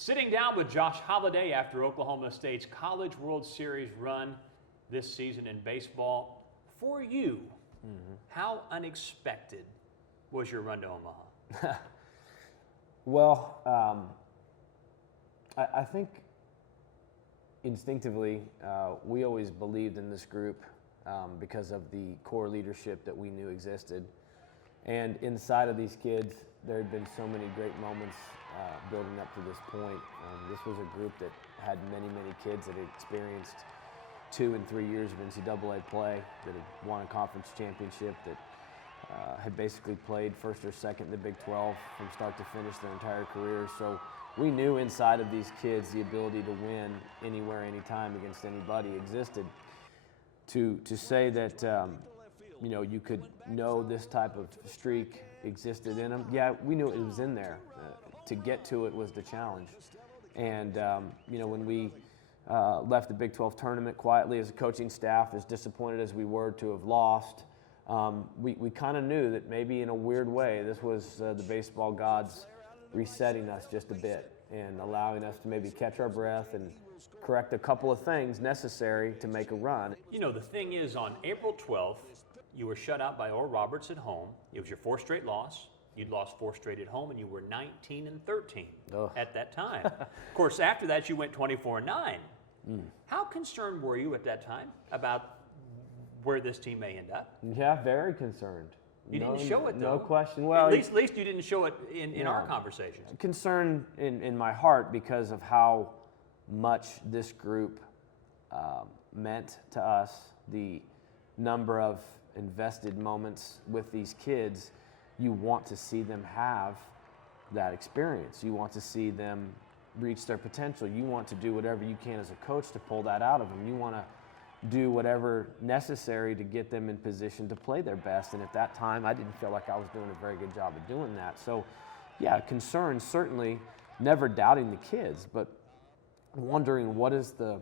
Sitting down with Josh Holliday after Oklahoma State's College World Series run this season in baseball. For you, how unexpected was your run to Omaha? Well, I think instinctively we always believed in this group because of the core leadership that we knew existed. And inside of these kids, there had been so many great moments building up to this point. This was a group that had many kids that had experienced 2 and 3 years of NCAA play, that had won a conference championship, that had basically played first or second in the Big 12 from start to finish their entire careers. So we knew inside of these kids the ability to win anywhere, anytime against anybody existed. To say that you could know this type of streak existed in them, yeah, we knew it was in there. To get to it was the challenge. And when we left the Big 12 tournament quietly as a coaching staff, as disappointed as we were to have lost, we kind of knew that maybe in a weird way this was the baseball gods resetting us just a bit and allowing us to maybe catch our breath and correct a couple of things necessary to make a run. You know, the thing is, on April 12th, you were shut out by Oral Roberts at home. It was your 4th straight loss. You'd lost 4 straight at home, and you were 19-13 at that time. Of course, after that, you went 24-9. How concerned were you at that time about where this team may end up? Yeah, very concerned. You didn't show it, though. No question. Well, at least you didn't show it in our conversations. Concerned in my heart because of how much this group meant to us, the number of invested moments with these kids. You want to see them have that experience. You want to see them reach their potential. You want to do whatever you can as a coach to pull that out of them. You want to do whatever necessary to get them in position to play their best. And at that time, I didn't feel like I was doing a very good job of doing that. So, yeah, concern, certainly, never doubting the kids, but wondering what is the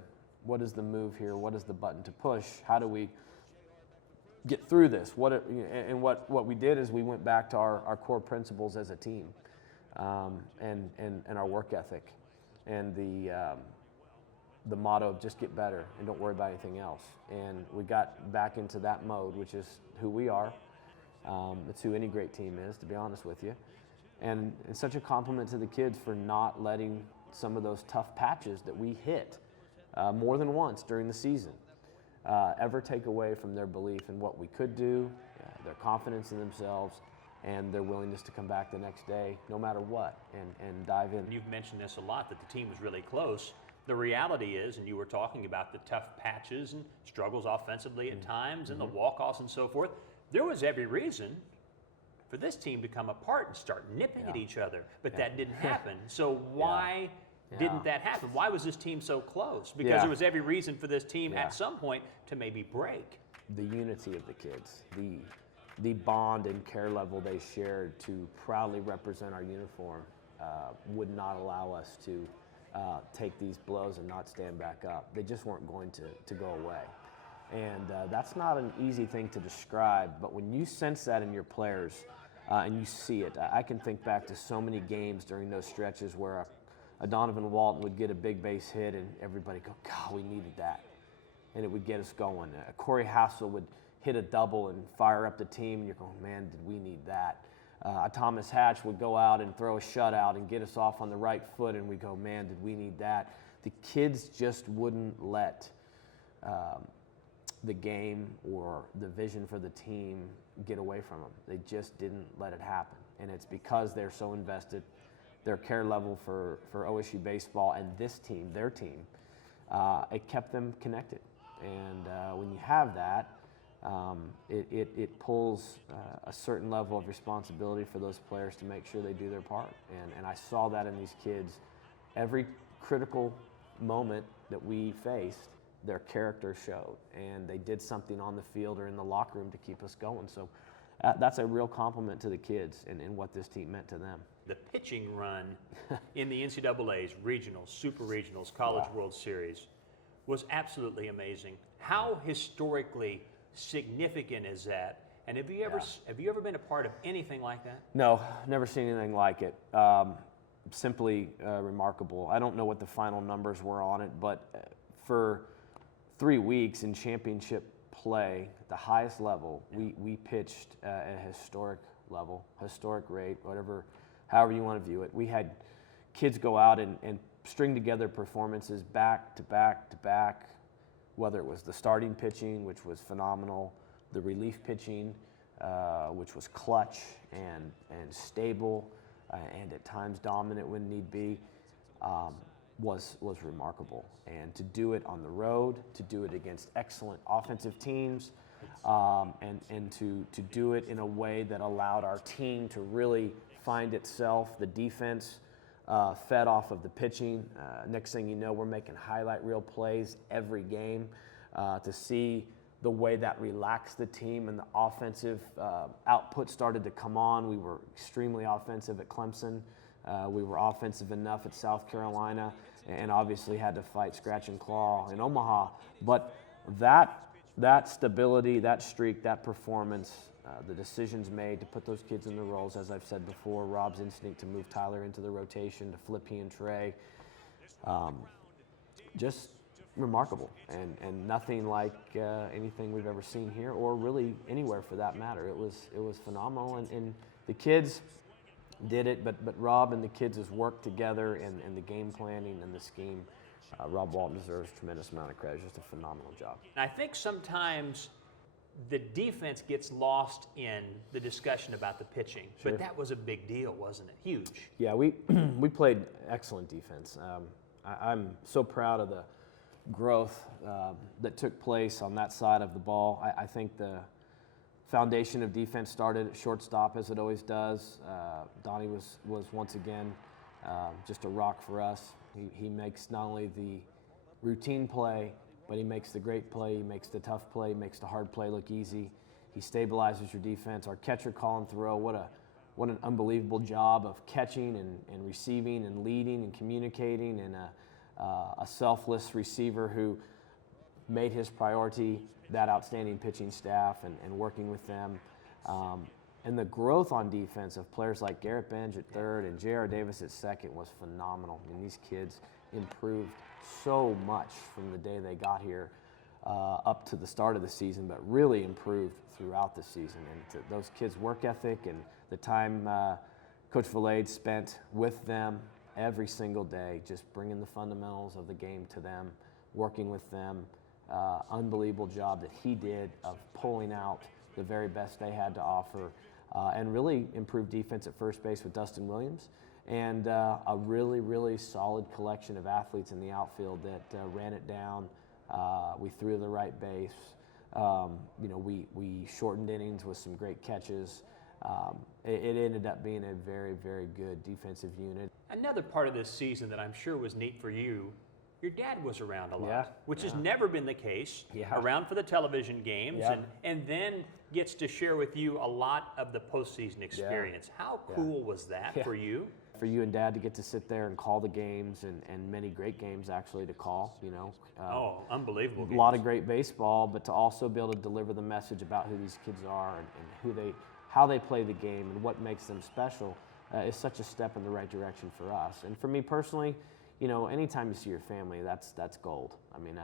move here? What is the button to push? How do we get through this? What we did is we went back to our core principles as a team, and our work ethic, and the motto of just get better and don't worry about anything else. And we got back into that mode, which is who we are. It's who any great team is, to be honest with you. And it's such a compliment to the kids for not letting some of those tough patches that we hit more than once during the season ever take away from their belief in what we could do, their confidence in themselves, and their willingness to come back the next day, no matter what, and dive in. You've mentioned this a lot, that the team was really close. The reality is, and you were talking about the tough patches and struggles offensively at times, and the walk-offs and so forth, there was every reason for this team to come apart and start nipping at each other, but that didn't happen. So why didn't that happen? Why was this team so close? Because there was every reason for this team at some point to maybe break. The unity of the kids, the bond and care level they shared to proudly represent our uniform would not allow us to take these blows and not stand back up. They just weren't going to go away. And that's not an easy thing to describe, but when you sense that in your players and you see it, I can think back to so many games during those stretches where a Donovan Walton would get a big base hit and everybody go, God, we needed that. And it would get us going. Corey Hassel would hit a double and fire up the team, and you're going, man, did we need that. Thomas Hatch would go out and throw a shutout and get us off on the right foot, and we go, man, did we need that. The kids just wouldn't let the game or the vision for the team get away from them. They just didn't let it happen. And it's because they're so invested, their care level for OSU baseball and this team, their team, it kept them connected. And when you have that, it pulls a certain level of responsibility for those players to make sure they do their part. And I saw that in these kids. Every critical moment that we faced, their character showed, and they did something on the field or in the locker room to keep us going. So that's a real compliment to the kids and what this team meant to them. The pitching run in the NCAA's regionals, super regionals, College World Series was absolutely amazing. How historically significant is that? And have you ever been a part of anything like that? No, never seen anything like it. simply remarkable. I don't know what the final numbers were on it, but for 3 weeks in championship play, the highest level, we pitched at a historic level, historic rate, however you want to view it. We had kids go out and string together performances back to back to back, whether it was the starting pitching, which was phenomenal, the relief pitching, which was clutch and stable, and at times dominant when need be, was remarkable. And to do it on the road, to do it against excellent offensive teams, and to do it in a way that allowed our team to really find itself. The defense fed off of the pitching. Next thing you know, we're making highlight reel plays every game. To see the way that relaxed the team and the offensive output started to come on. We were extremely offensive at Clemson. We were offensive enough at South Carolina, and obviously had to fight scratch and claw in Omaha. But that stability, that streak, that performance, the decisions made to put those kids in the roles, as I've said before, Rob's instinct to move Tyler into the rotation, to flip he and Trey, just remarkable, and nothing like anything we've ever seen here, or really anywhere for that matter. It was phenomenal, and the kids did it, but Rob and the kids has worked together in the game planning and the scheme. Rob Walton deserves a tremendous amount of credit. Just a phenomenal job. I think sometimes the defense gets lost in the discussion about the pitching, Sure. but that was a big deal, wasn't it? Huge. Yeah, we played excellent defense. I'm so proud of the growth that took place on that side of the ball. I think the foundation of defense started at shortstop, as it always does. Donnie was once again just a rock for us. He makes not only the routine play, but he makes the great play, he makes the tough play, he makes the hard play look easy. He stabilizes your defense. Our catcher, Colin Thoreau, what an unbelievable job of catching and receiving and leading and communicating, and a selfless receiver who made his priority that outstanding pitching staff and working with them. And the growth on defense of players like Garrett Benj at third and J.R. Davis at second was phenomenal. I mean, these kids improved so much from the day they got here up to the start of the season, but really improved throughout the season. And those kids' work ethic and the time Coach Valade spent with them every single day, just bringing the fundamentals of the game to them, working with them. Unbelievable job that he did of pulling out the very best they had to offer, and really improved defense at first base with Dustin Williams, and a really, really solid collection of athletes in the outfield that ran it down. We threw the right base. We shortened innings with some great catches. It ended up being a very, very good defensive unit. Another part of this season that I'm sure was neat for you, your dad was around a lot, Yeah, which has never been the case, around for the television games, and then gets to share with you a lot of the postseason experience. How cool was that for you? For you and Dad to get to sit there and call the games, and many great games actually to call, Unbelievable. A lot of great baseball, but to also be able to deliver the message about who these kids are and how they play the game and what makes them special is such a step in the right direction for us. And for me personally, anytime you see your family, that's gold. I mean,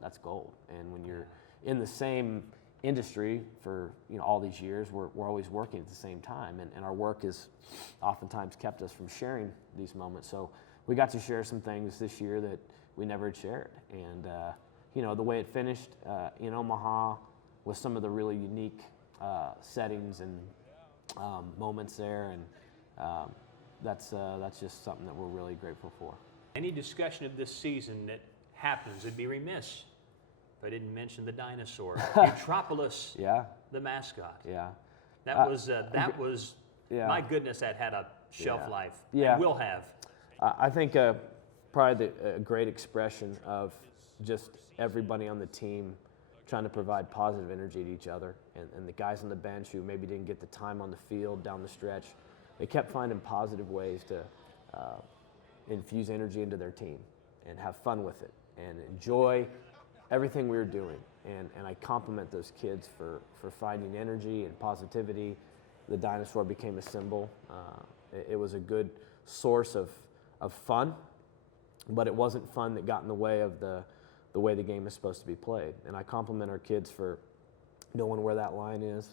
that's gold. And when you're in the same industry for all these years, we're always working at the same time, and our work has oftentimes kept us from sharing these moments. So we got to share some things this year that we never had shared, and the way it finished in Omaha with some of the really unique settings and moments there, and that's just something that we're really grateful for. Any discussion of this season that happens, it'd be remiss if I didn't mention the dinosaur, Metropolis, the mascot. Yeah. That was my goodness, that had a shelf life. Yeah. And will have. I think probably a great expression of just everybody on the team trying to provide positive energy to each other, and the guys on the bench who maybe didn't get the time on the field down the stretch, they kept finding positive ways to infuse energy into their team and have fun with it and enjoy everything we were doing. And I compliment those kids for finding energy and positivity. The dinosaur became a symbol. It was a good source of fun, but it wasn't fun that got in the way of the way the game is supposed to be played. And I compliment our kids for knowing where that line is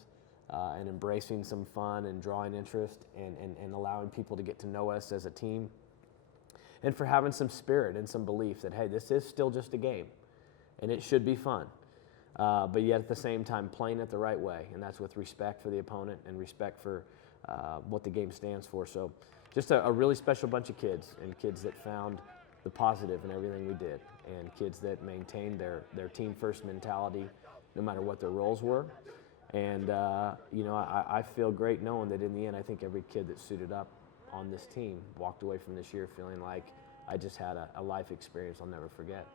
and embracing some fun and drawing interest and allowing people to get to know us as a team, and for having some spirit and some belief that, hey, this is still just a game and it should be fun. But yet at the same time playing it the right way, and that's with respect for the opponent and respect for what the game stands for. So just a really special bunch of kids, and kids that found the positive in everything we did, and kids that maintained their team first mentality no matter what their roles were. And I feel great knowing that in the end, I think every kid that suited up on this team walked away from this year feeling like I just had a life experience I'll never forget.